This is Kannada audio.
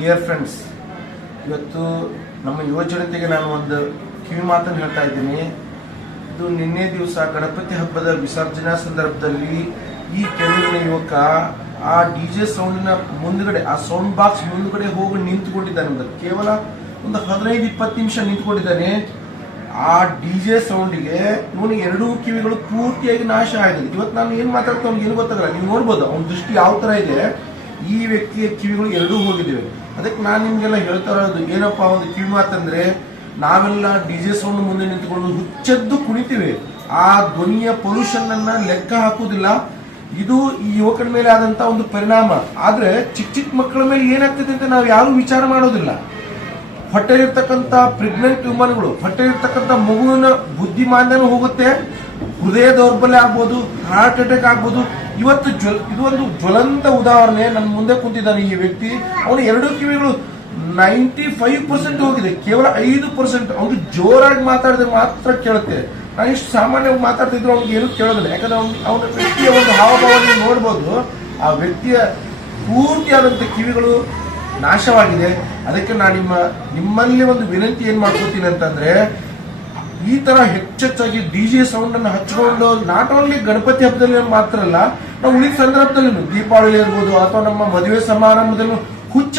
ಡಿಯರ್ ಫ್ರೆಂಡ್ಸ್, ಇವತ್ತು ನಮ್ಮ ಯುವ ಜನತೆಗೆ ನಾನು ಒಂದು ಕಿವಿ ಮಾತನ್ನು ಹೇಳ್ತಾ ಇದ್ದೀನಿ. ಇದು ನಿನ್ನೆ ದಿವಸ ಗಣಪತಿ ಹಬ್ಬದ ವಿಸರ್ಜನಾ ಸಂದರ್ಭದಲ್ಲಿ ಈ ಕೆರೂರಿನ ಯುವಕ ಆ ಡಿಜೆ ಸೌಂಡಿನ ಮುಂದ್ಗಡೆ, ಆ ಸೌಂಡ್ ಬಾಕ್ಸ್ ಮುಂದ್ಗಡೆ ಹೋಗಿ ನಿಂತುಕೊಂಡಿದ್ದಾನೆ. ಕೇವಲ ಒಂದು 15-20 ನಿಮಿಷ ನಿಂತುಕೊಂಡಿದ್ದಾನೆ. ಆ ಡಿಜೆ ಸೌಂಡಿಗೆ ಇವನಿಗೆ ಎರಡೂ ಕಿವಿಗಳು ಪೂರ್ತಿಯಾಗಿ ನಾಶ ಆಗಿದೆ. ಇವತ್ತು ನಾನು ಏನ್ ಮಾತಾಡ್ತಾ ಅವ್ನಿಗೆ ಏನು ಗೊತ್ತಾಗಲ್ಲ. ನೀವು ನೋಡ್ಬೋದು ಅವನ ದೃಷ್ಟಿ ಯಾವ ತರ ಇದೆ. ಈ ವ್ಯಕ್ತಿಯ ಕಿವಿಗಳು ಎರಡೂ ಹೋಗಿದ್ದೇವೆ. ಅದಕ್ಕೆ ನಾನು ನಿಮ್ಗೆಲ್ಲ ಹೇಳ್ತಾ ಇರೋದು ಏನಪ್ಪಾ, ಒಂದು ಕಿವಿ ಮಾತಂದ್ರೆ, ನಾವೆಲ್ಲ ಡಿಜೆ ಸೌಂಡ್ ಮುಂದೆ ನಿಂತುಕೊಂಡು ಹುಚ್ಚದ್ದು ಕುಣಿತೀವಿ. ಆ ಧ್ವನಿಯ ಪೊಲ್ಯೂಷನ್ ಅನ್ನ ಲೆಕ್ಕ ಹಾಕುವುದಿಲ್ಲ. ಇದು ಈ ಯುವಕನ ಮೇಲೆ ಆದಂತ ಒಂದು ಪರಿಣಾಮ. ಆದ್ರೆ ಚಿಕ್ಕ ಚಿಕ್ಕ ಮಕ್ಕಳ ಮೇಲೆ ಏನಾಗ್ತದೆ ಅಂತ ನಾವು ಯಾರು ವಿಚಾರ ಮಾಡೋದಿಲ್ಲ. ಹೊಟ್ಟೆಲಿರ್ತಕ್ಕಂಥ ಪ್ರೆಗ್ನೆಂಟ್ ವುಮನ್ಗಳು, ಹೊಟ್ಟೆಲಿರ್ತಕ್ಕಂಥ ಮಗುವಿನ ಬುದ್ಧಿಮಾಂದ್ಯನೂ ಹೋಗುತ್ತೆ, ಹೃದಯ ದೌರ್ಬಲ್ಯ ಆಗ್ಬೋದು, ಹಾರ್ಟ್ ಅಟ್ಯಾಕ್ ಆಗ್ಬೋದು. ಇವತ್ತು ಇದು ಒಂದು ಜ್ವಲಂತ ಉದಾಹರಣೆ. ನನ್ನ ಮುಂದೆ ಕುಂತಿದ್ದಾನೆ ಈ ವ್ಯಕ್ತಿ. ಅವನು ಎರಡೂ ಕಿವಿಗಳು 95% ಹೋಗಿದೆ, ಕೇವಲ 5% ಅವನು ಜೋರಾಗಿ ಮಾತಾಡಿದ್ರೆ ಮಾತ್ರ ಕೇಳುತ್ತೆ. ನಾನು ಇಷ್ಟು ಸಾಮಾನ್ಯವಾಗಿ ಮಾತಾಡ್ತಿದ್ರು ಅವ್ನಿಗೆ ಏನು ಕೇಳೋದಿಲ್ಲ. ಯಾಕಂದ್ರೆ ಅವನ ವ್ಯಕ್ತಿಯ ಒಂದು ಹಾವಭಾವ ನೀವು ನೋಡ್ಬೋದು. ಆ ವ್ಯಕ್ತಿಯ ಪೂರ್ತಿಯಾದಂಥ ಕಿವಿಗಳು ನಾಶವಾಗಿದೆ. ಅದಕ್ಕೆ ನಾನು ನಿಮ್ಮಲ್ಲಿ ಒಂದು ವಿನಂತಿ ಏನ್ ಮಾಡ್ಕೋತೀನಿ ಅಂತಂದ್ರೆ, ಈ ತರ ಹೆಚ್ಚೆಚ್ಚಾಗಿ ಡಿಜೆ ಸೌಂಡ್ ಅನ್ನು ಹಚ್ಕೊಂಡು ನಾಟ್ ಓನ್ಲಿ ಗಣಪತಿ ಹಬ್ಬದಲ್ಲಿ ಮಾತ್ರ ಅಲ್ಲ, ನಾವು ಉಳಿದ ಸಂದರ್ಭದಲ್ಲಿ ದೀಪಾವಳಿ ಇರ್ಬೋದು ಅಥವಾ ನಮ್ಮ ಮದುವೆ ಸಮಾರಂಭದಲ್ಲೂ ಹುಚ್ಚ